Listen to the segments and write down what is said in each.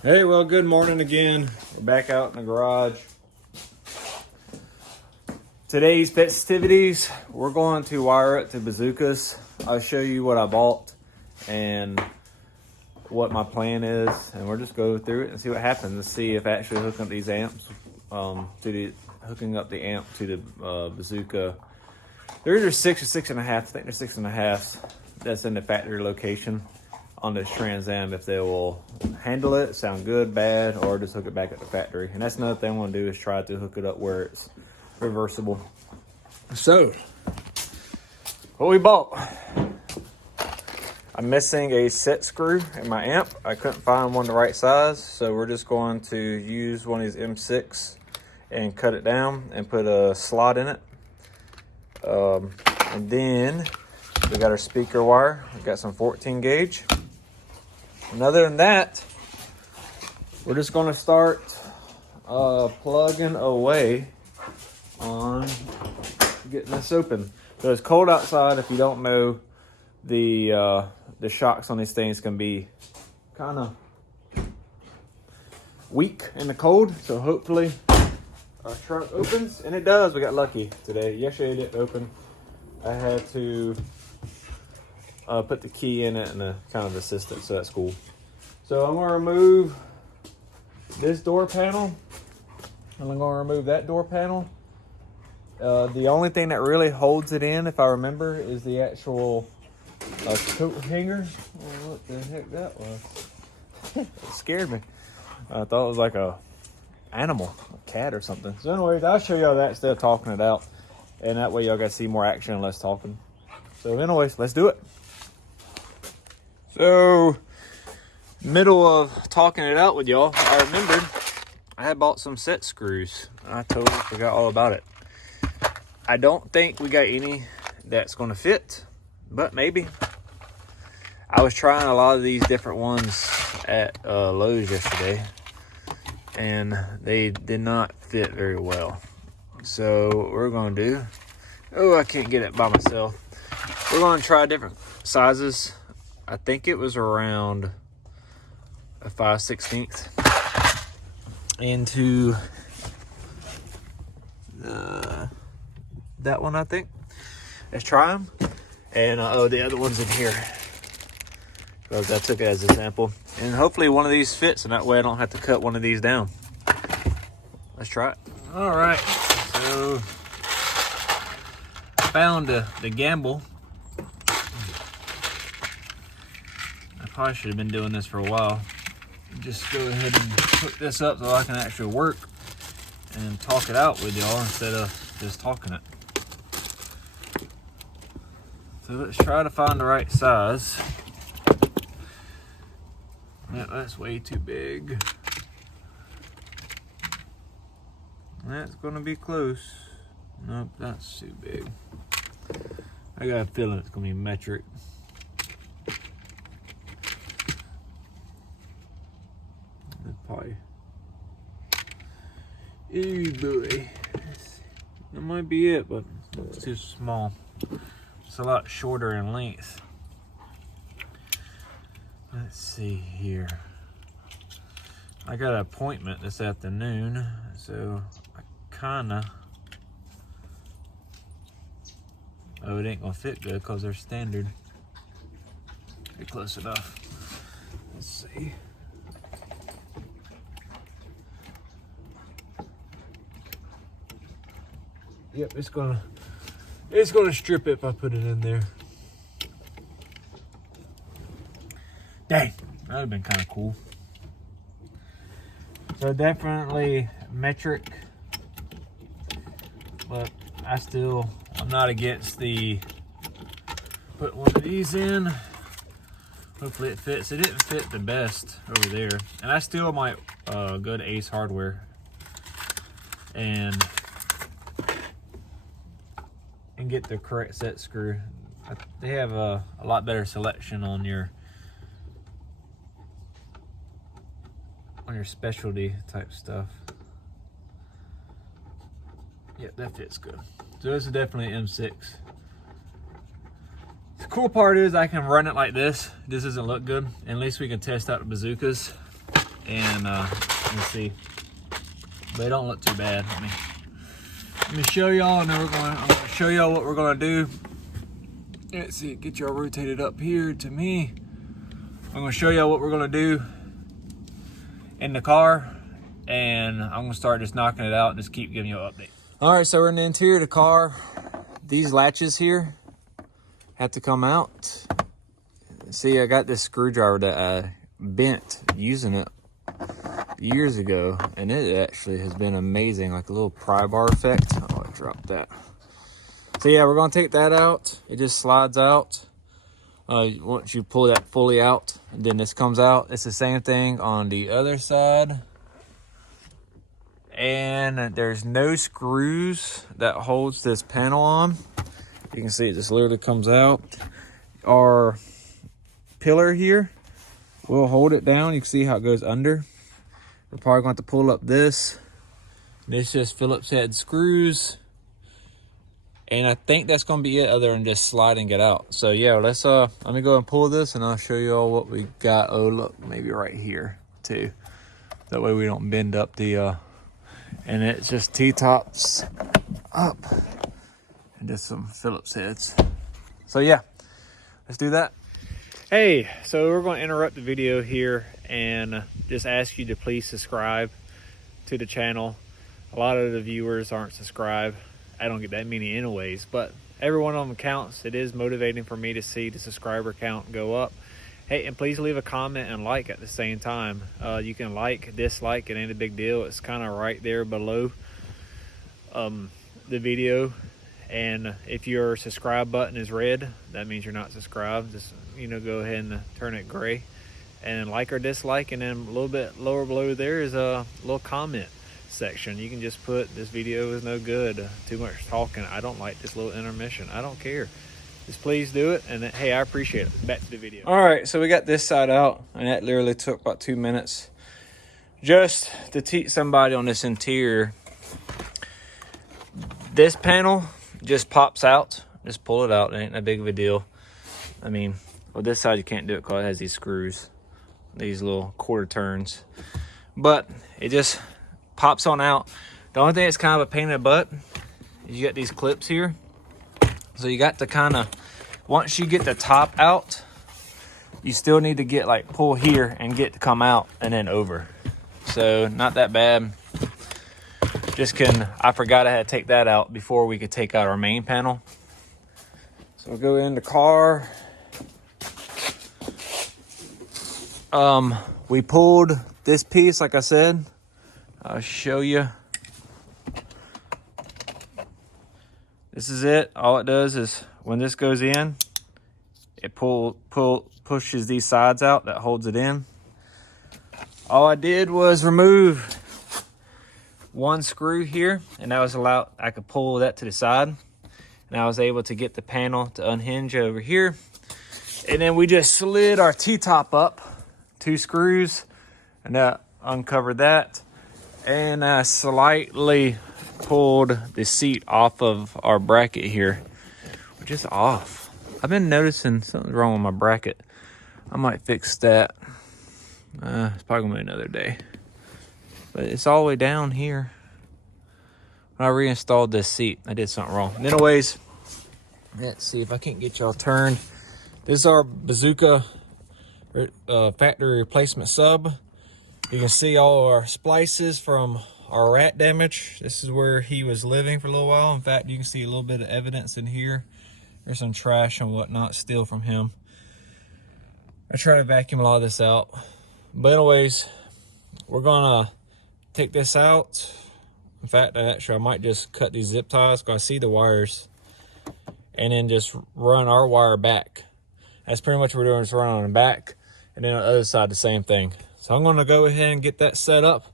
Hey, well, good morning again. We're back out in the garage. Today's festivities, we're going to wire it to bazookas. I'll show you what I bought and what my plan is, and we'll just go through it and see what happens and see if actually hooking up these amps, hooking up the amp to the bazooka. They're either 6 or 6.5. I think they're 6.5. That's in the factory location on this Trans Am, if they will handle it, sound good, bad, or just hook it back at the factory. And that's another thing I want to do, is try to hook it up where it's reversible. So, what we bought. I'm missing a set screw in my amp. I couldn't find one the right size, so we're just going to use one of these M6 and cut it down and put a slot in it. And then we got our speaker wire. We got some 14 gauge. And other than that, we're just going to start plugging away on getting this open. So it's cold outside. If you don't know, the shocks on these things can be kind of weak in the cold. So hopefully our trunk opens, and it does. We got lucky today. Yesterday it didn't open. I had to put the key in it and a kind of assistant, so that's cool. So I'm going to remove this door panel, and I'm going to remove that door panel. The only thing that really holds it in, if I remember, is the actual coat hanger. Oh, what the heck that was? It scared me. I thought it was like a animal, a cat or something. So anyways, I'll show y'all that instead of talking it out, and that way y'all got to see more action and less talking. So anyways, let's do it. So, middle of talking it out with y'all, I remembered I had bought some set screws. I totally forgot all about it. I don't think we got any that's going to fit, but maybe. I was trying a lot of these different ones at Lowe's yesterday, and they did not fit very well. So what we're going to do, I can't get it by myself. We're going to try different sizes. I think it was around a 5/16 into that one, I think. Let's try them. And the other one's in here, because I took it as a sample. And hopefully one of these fits, and that way I don't have to cut one of these down. Let's try it. All right, so found the gamble. Probably should have been doing this for a while. Just go ahead and hook this up so I can actually work and talk it out with y'all instead of just talking it. So let's try to find the right size. That's way too big. That's gonna be close. Nope, that's too big. I got a feeling it's gonna be metric. Probably. Ooh boy, that might be it, but it's too small. It's a lot shorter in length. Let's see here. I got an appointment this afternoon, so I kinda. Oh, it ain't gonna fit good because they're standard. Be close enough. Let's see. Yep, it's gonna strip it if I put it in there. Dang, that would have been kind of cool. So definitely metric, but I'm not against put one of these in. Hopefully it fits. It didn't fit the best over there, and I still might go to Ace Hardware and get the correct set screw. They have a lot better selection on your specialty type stuff. Yep, that fits good. So this is definitely an M6. The cool part is I can run it like this. This doesn't look good. At least we can test out the bazookas and let's see. They don't look too bad. Let me show y'all, and then I'm gonna show y'all what we're gonna do. Let's see, get y'all rotated up here to me. I'm gonna show y'all what we're gonna do in the car, and I'm gonna start just knocking it out and just keep giving you an update. All right, so we're in the interior of the car. These latches here have to come out. See, I got this screwdriver that I bent using it years ago, and it actually has been amazing, like a little pry bar effect. Oh, I dropped that. So yeah, we're gonna take that out. It just slides out. Once you pull that fully out, and then this comes out. It's the same thing on the other side. And there's no screws that holds this panel on. You can see it just literally comes out. Our pillar here will hold it down. You can see how it goes under. We're probably going to have to pull up this. This just Phillips head screws. And I think that's going to be it, other than just sliding it out. So yeah, let me go and pull this, and I'll show you all what we got. Oh look, maybe right here too. That way we don't bend up the and it's just T-tops up and just some Phillips heads. So yeah, let's do that. Hey, so we're going to interrupt the video here and just ask you to please subscribe to the channel. A lot of the viewers aren't subscribed. I don't get that many anyways, but every one of them counts. It is motivating for me to see the subscriber count go up. Hey, and please leave a comment and like at the same time. You can like, dislike, it ain't a big deal. It's kind of right there below the video. And if your subscribe button is red, that means you're not subscribed. Just, go ahead and turn it gray. And like or dislike, and then a little bit lower below there is a little comment section. You can just put, this video is no good, too much talking, I don't like this little intermission. I don't care. Just please do it, and then, hey, I appreciate it. Back to the video. All right, so we got this side out, and that literally took about 2 minutes just to teach somebody on this interior. This panel just pops out. Just pull it out. It ain't that big of a deal. I mean, well, this side you can't do it because it has these screws, these little quarter turns, but it just pops on out. The only thing that's kind of a pain in the butt is you got these clips here. So you got to kind of, once you get the top out, you still need to get like pull here and get to come out and then over. So not that bad. I forgot I had to take that out before we could take out our main panel. So we'll go in the car. We pulled this piece, like I said. I'll show you. This is it. All it does is when this goes in, it pushes these sides out. That holds it in. All I did was remove one screw here, and that was allowed. I could pull that to the side, and I was able to get the panel to unhinge over here. And then we just slid our T-top up, 2 screws, and that uncovered that. And I slightly pulled the seat off of our bracket here, which is off. I've been noticing something's wrong with my bracket. I might fix that. It's probably gonna be another day. But it's all the way down here. When I reinstalled this seat, I did something wrong. Anyways, let's see if I can't get y'all turned. This is our bazooka factory replacement sub. You can see all our splices from our rat damage. This is where he was living for a little while. In fact, you can see a little bit of evidence in here. There's some trash and whatnot still from him. I try to vacuum a lot of this out. But anyways, we're gonna take this out. In fact, I might just cut these zip ties because I see the wires. And then just run our wire back. That's pretty much what we're doing, is run on the back. And then on the other side, the same thing. So I'm gonna go ahead and get that set up,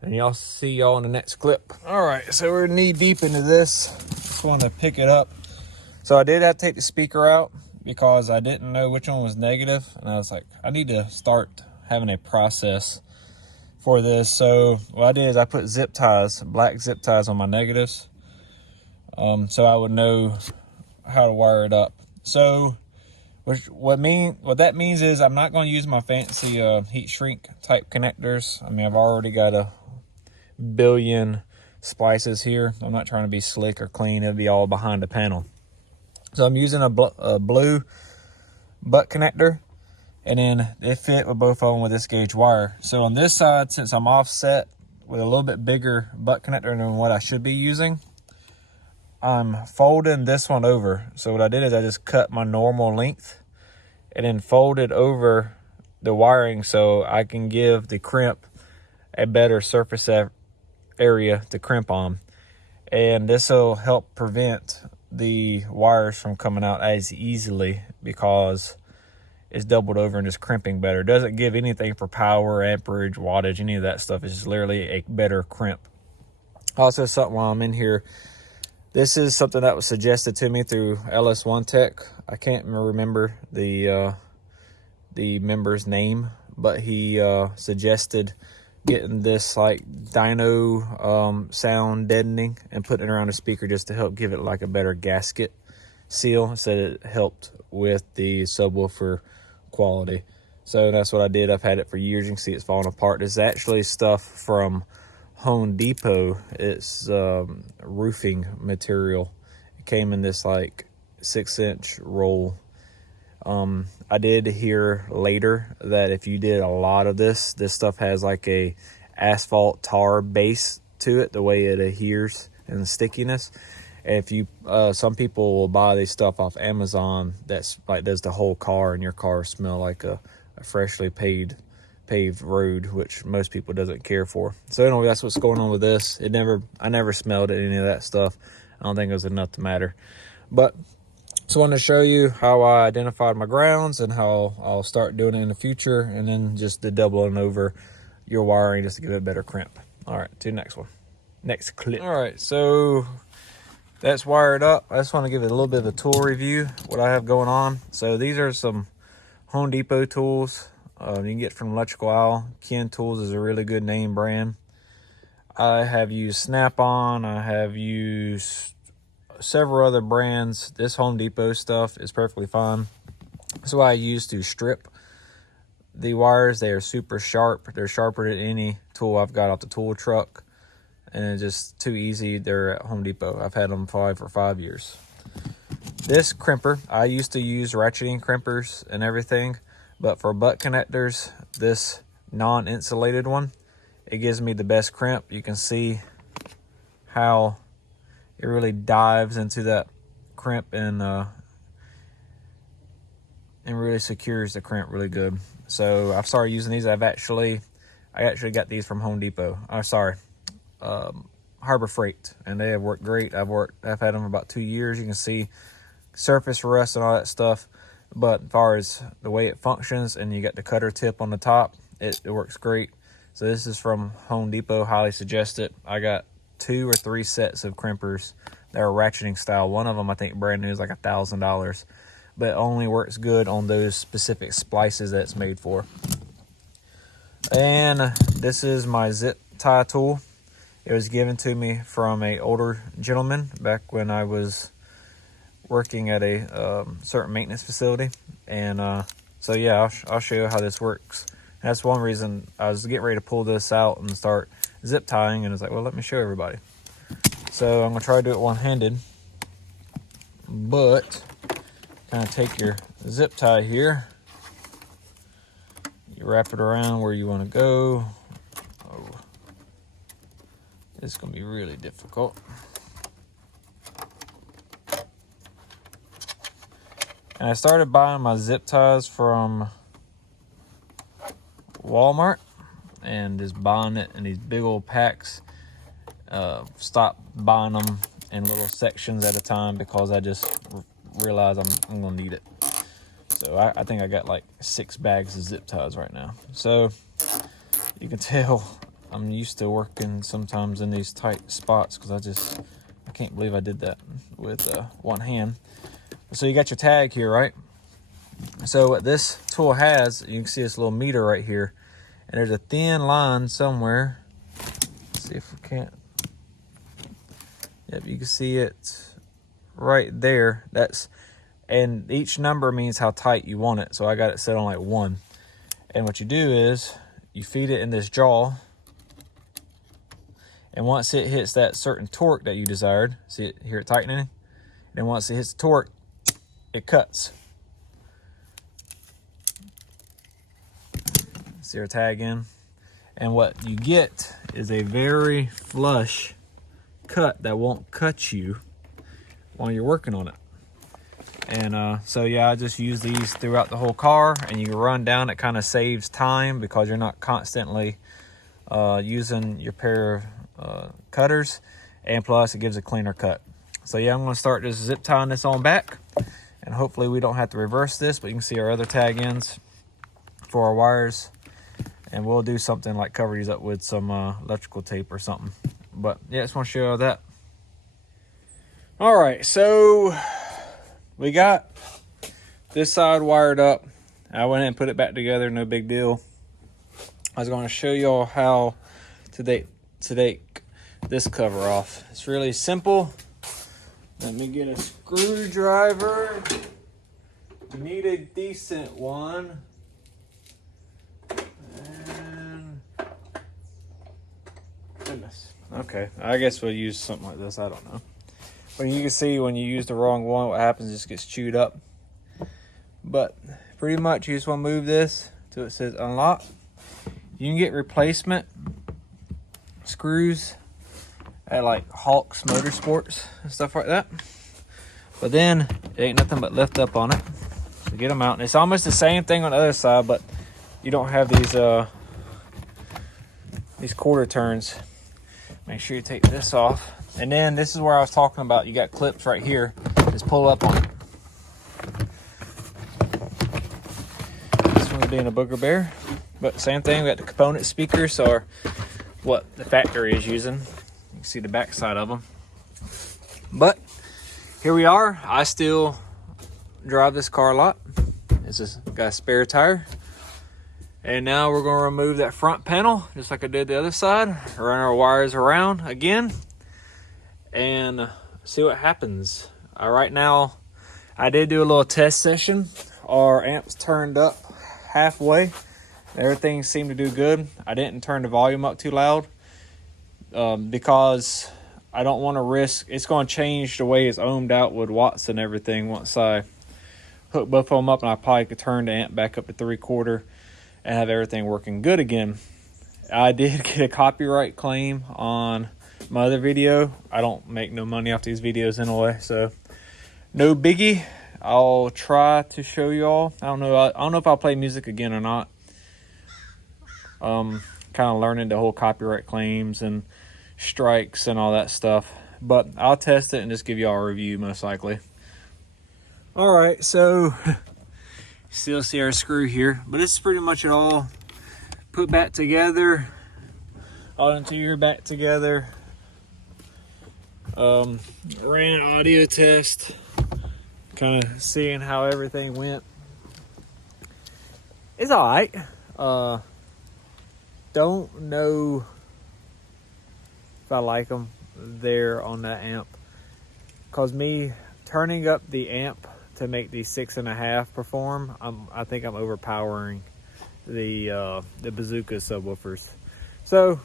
and y'all see y'all in the next clip. All right, so we're knee deep into this. Just wanted to pick it up. So I did have to take the speaker out because I didn't know which one was negative, and I was like, I need to start having a process for this. So what I did is I put zip ties, black zip ties on my negatives, so I would know how to wire it up. So What that means is I'm not going to use my fancy heat shrink type connectors. I mean, I've already got a billion splices here. I'm not trying to be slick or clean. It'll be all behind the panel. So I'm using a blue butt connector, and then they fit with both of them with this gauge wire. So on this side, since I'm offset with a little bit bigger butt connector than what I should be using, I'm folding this one over. So what I did is I just cut my normal length and then folded over the wiring so I can give the crimp a better surface area to crimp on. And this will help prevent the wires from coming out as easily because it's doubled over and just crimping better. It doesn't give anything for power, amperage, wattage, any of that stuff. It's just literally a better crimp. Also, something while I'm in here, this is something that was suggested to me through LS1 Tech. I can't remember the member's name, but he suggested getting this like dyno sound deadening and putting it around the speaker just to help give it like a better gasket seal. Said it helped with the subwoofer quality. So that's what I did. I've had it for years. You can see it's falling apart. This is actually stuff from Home Depot. It's roofing material. It came in this like 6-inch roll. I did hear later that if you did a lot of this stuff has like a asphalt tar base to it, the way it adheres and the stickiness. And if you, some people will buy this stuff off Amazon that's like does the whole car, and your car smell like a freshly paved road, which most people doesn't care for. So anyway, that's what's going on with this. I never smelled any of that stuff. I don't think it was enough to matter. But just wanted to show you how I identified my grounds and how I'll start doing it in the future, and then just the doubling over your wiring just to give it a better crimp. All right, to the next one. Next clip. All right, so that's wired up. I just want to give it a little bit of a tool review, what I have going on. So these are some Home Depot tools you can get from Electrical Owl. Ken Tools is a really good name brand. I have used Snap-on. I have used several other brands. This Home Depot stuff is perfectly fine. That's what I use to strip the wires. They are super sharp. They're sharper than any tool I've got off the tool truck. And it's just too easy. They're at Home Depot. I've had them for 5 years. This crimper, I used to use ratcheting crimpers and everything, but for butt connectors, this non-insulated one, it gives me the best crimp. You can see how it really dives into that crimp and really secures the crimp really good. So I've started using these. I actually got these from Home Depot. Harbor Freight, and they have worked great. I've had them for about 2 years. You can see surface rust and all that stuff, but as far as the way it functions, and you got the cutter tip on the top, it works great. So this is from Home Depot. Highly suggest it. I got 2 or 3 sets of crimpers that are ratcheting style. One of them I think brand new is like $1,000, but it only works good on those specific splices that it's made for. And this is my zip tie tool. It was given to me from an older gentleman back when I was working at a certain maintenance facility. And so yeah, I'll show you how this works. And that's one reason I was getting ready to pull this out and start zip tying, and it's like, well, let me show everybody. So I'm going to try to do it one-handed, but kind of take your zip tie here, you wrap it around where you want to go. It's going to be really difficult. And I started buying my zip ties from Walmart and just buying it in these big old packs. Stopped buying them in little sections at a time because I just realized I'm going to need it. So I think I got like 6 bags of zip ties right now. So you can tell I'm used to working sometimes in these tight spots because I can't believe I did that with one hand. So you got your tag here, right? So what this tool has, you can see this little meter right here, and there's a thin line somewhere. Let's see if we can't. Yep, you can see it right there. That's and each number means how tight you want it. So I got it set on like 1. And what you do is you feed it in this jaw, and once it hits that certain torque that you desired, see it, hear it tightening? And once it hits the torque, it cuts. See our tag in? And what you get is a very flush cut that won't cut you while you're working on it. And so yeah, I just use these throughout the whole car, and you can run down. It kind of saves time because you're not constantly using your pair of cutters, and plus it gives a cleaner cut. So yeah, I'm going to start just zip tying this on back, and hopefully we don't have to reverse this, but you can see our other tag ends for our wires, and we'll do something like cover these up with some electrical tape or something. But yeah, just want to show you that. All right, so we got this side wired up. I went ahead and put it back together, no big deal. I was going to show y'all how to take this cover off. It's really simple. Let me get a screwdriver. You need a decent one. And goodness. Okay, I guess we'll use something like this. I don't know. But you can see when you use the wrong one, what happens is it gets chewed up. But pretty much you just want to move this till it says unlock. You can get replacement screws at like Hawks Motorsports and stuff like that. But then it ain't nothing but lift up on it. So get them out. And it's almost the same thing on the other side, but you don't have these quarter turns. Make sure you take this off. And then this is where I was talking about. You got clips right here. Just pull up on it. This one's being a booger bear. But same thing, we got the component speakers, or what the factory is using. You can see the back side of them. But here we are. I still drive this car a lot. It's just got a spare tire. And now we're going to remove that front panel, just like I did the other side. Run our wires around again and see what happens. Right now, I did do a little test session. Our amps turned up halfway. Everything seemed to do good. I didn't turn the volume up too loud because I don't want to risk. It's going to change the way it's ohmed out with watts and everything once I hook both of them up, and I probably could turn the amp back up to 3/4 and have everything working good again. I did get a copyright claim on my other video. I don't make no money off these videos anyway, so no biggie. I'll try to show y'all. I don't know if I'll play music again or not. Kind of learning the whole copyright claims and strikes and all that stuff, but I'll test it and just give y'all a review most likely. All right, so still see our screw here, but this is pretty much it all put back together, all interior back together. Ran an audio test, kind of seeing how everything went. It's all right. Don't know if I like them there on that amp, cause me turning up the amp to make the 6.5 perform, I think I'm overpowering the bazooka subwoofers. So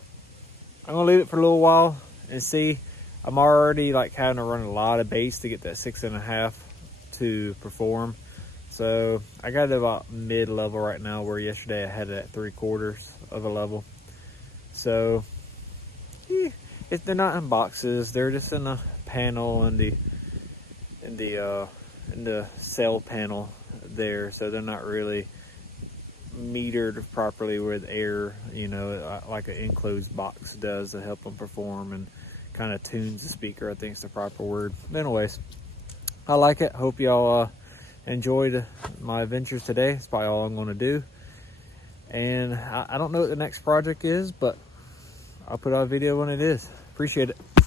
I'm gonna leave it for a little while and see. I'm already like having to run a lot of bass to get that 6.5 to perform. So I got it about mid-level right now, where yesterday I had it at 3/4 of a level. So they're not in boxes, they're just in the panel and the cell panel there, so they're not really metered properly with air, you know, like an enclosed box does to help them perform and kind of tunes the speaker, I think is the proper word. But anyways, I like it. Hope y'all enjoyed my adventures today. It's probably all I'm going to do. And I don't know what the next project is, but I'll put out a video when it is. Appreciate it.